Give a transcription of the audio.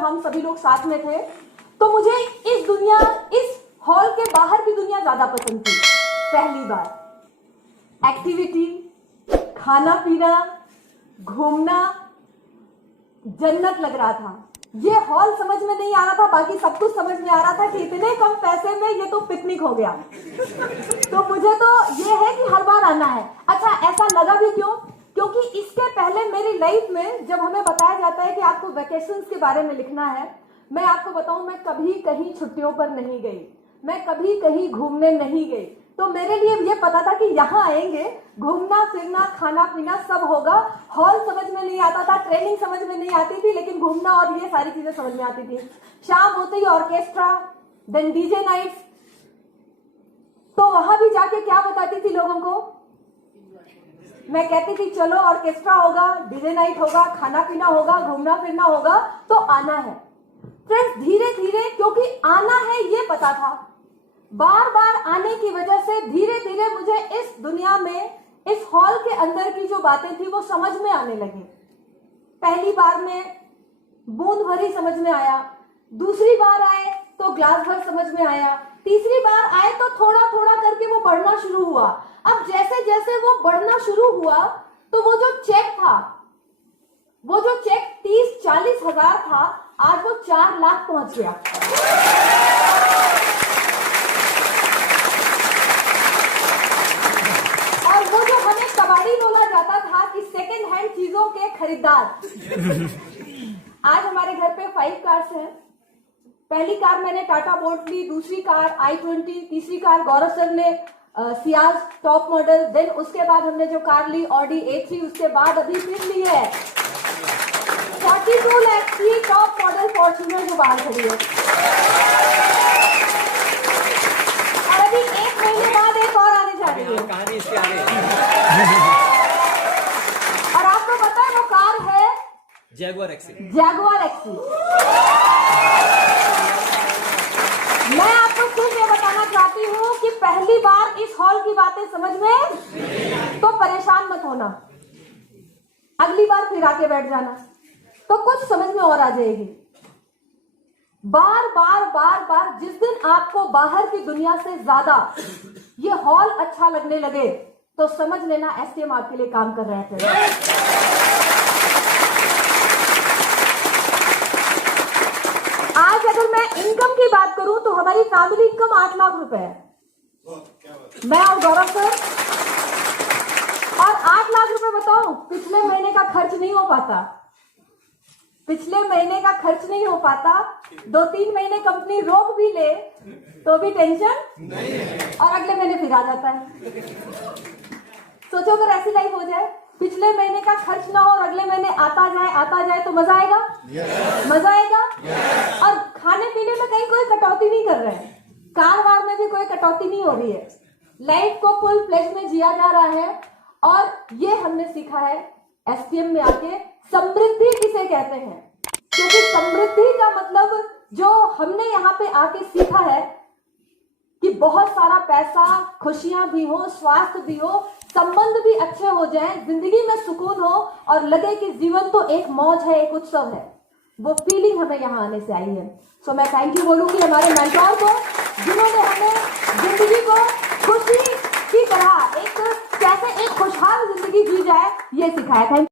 हम सभी लोग साथ में थे, तो मुझे इस हॉल के बाहर की दुनिया ज्यादा पसंद थी। पहली बार एक्टिविटी, खाना पीना, घूमना, जन्नत लग रहा था। ये हॉल समझ में नहीं आ रहा था, बाकी सब कुछ समझ में आ रहा था कि इतने कम पैसे में ये तो पिकनिक हो गया। तो मुझे तो ये है कि हर बार आना है। अच्छा, ऐसा लगा भी क्यों? क्योंकि इसके पहले मेरी लाइफ में जब हमें बताया जाता है कि आपको वैकेशंस के बारे में लिखना है, मैं आपको बताऊं, मैं कभी कहीं छुट्टियों पर नहीं गई, मैं कभी कहीं घूमने नहीं गई। तो मेरे लिए ये पता था कि यहाँ आएंगे, घूमना फिरना खाना पीना सब होगा। हॉल समझ में नहीं आता था, ट्रेनिंग समझ में नहीं आती थी, लेकिन घूमना और ये सारी चीजें समझ में आती थी। शाम होते ही ऑर्केस्ट्रा, देन डीजे नाइट्स। तो वहां भी जाके क्या बताती थी लोगों को? मैं कहती थी चलो ऑर्केस्ट्रा होगा, डीजे नाइट होगा, खाना पीना होगा, घूमना फिरना होगा, तो आना है। फ्रेंड्स, धीरे धीरे क्योंकि आना है ये पता था, बार बार आने की वजह से धीरे धीरे मुझे इस दुनिया में, इस हॉल के अंदर की जो बातें थी वो समझ में आने लगी। पहली बार में बूंद भरी समझ में आया, दूसरी बार आए तो ग्लास भर समझ में आया, तीसरी बार आए तो थोड़ा थोड़ा करके वो बढ़ना शुरू हुआ। अब जैसे जैसे वो बढ़ना शुरू हुआ तो वो जो चेक था, वो जो चेक 30-40 हजार था, आज वो 4 लाख पहुंच गया। और वो जो हमें कबाड़ी बोला जाता था कि सेकेंड हैंड चीजों के खरीदार, आज हमारे घर पे 5 कार्स हैं। पहली कार मैंने टाटा बोट ली, दूसरी कार i20, तीसरी कार गौरव सर ने सियाज टॉप मॉडल, देन उसके बाद हमने जो कार ली ऑडी A3, उसके बाद अभी फिर ली है 42 लाख की टॉप मॉडल फॉर्च्यूनर जो बाहर खड़ी है। और अभी 1 महीने बाद एक और आने जा रही है। कहानी इसके आगे। और आपको पता है वो कार है जैगुआर एक्सी। Jaguar XC. मैं आपको सिर्फ ये बताना चाहती हूँ कि पहली बार इस हॉल की बातें समझ में, तो परेशान मत होना, अगली बार फिर आके बैठ जाना तो कुछ समझ में और आ जाएगी। बार बार बार बार जिस दिन आपको बाहर की दुनिया से ज्यादा ये हॉल अच्छा लगने लगे तो समझ लेना एसटीएम आपके लिए काम कर रहे थे। आज अगर मैं इनकम की बात करूं तो हमारी फैमिली इनकम 8 लाख रुपए है, मैं और गौरव सर। और 8 लाख रुपए बताओ, पिछले महीने का खर्च नहीं हो पाता, पिछले महीने का खर्च नहीं हो पाता। 2-3 महीने कंपनी रोक भी ले तो भी टेंशन नहीं है, और अगले महीने फिर आ जाता है। सोचो अगर ऐसी लाइफ हो जाए, पिछले महीने का खर्च ना हो और अगले महीने आता जाए तो मजा आएगा। मजा आएगा। और खाने पीने में कहीं कोई कटौती नहीं कर रहे हैं, कार वार में भी कोई कटौती नहीं हो रही है, लाइफ को फुल फ्लेज में जिया जा रहा है। और ये हमने सीखा है एसटीएम में आके, समृद्धि किसे कहते हैं, क्योंकि समृद्धि का मतलब जो हमने यहाँ पे आके सीखा है कि बहुत सारा पैसा, खुशियां भी हो, स्वास्थ्य भी हो, संबंध भी अच्छे हो जाएं, जिंदगी में सुकून हो और लगे कि जीवन तो एक मौज है, एक उत्सव है। वो फीलिंग हमें यहाँ आने से आई है। सो मैं थैंक यू बोलूंगी हमारे मेंटोर को, जिन्होंने हमें जिंदगी को खुशी की तरह कैसे एक खुशहाल जिंदगी जी जाए ये सिखाया। थैंक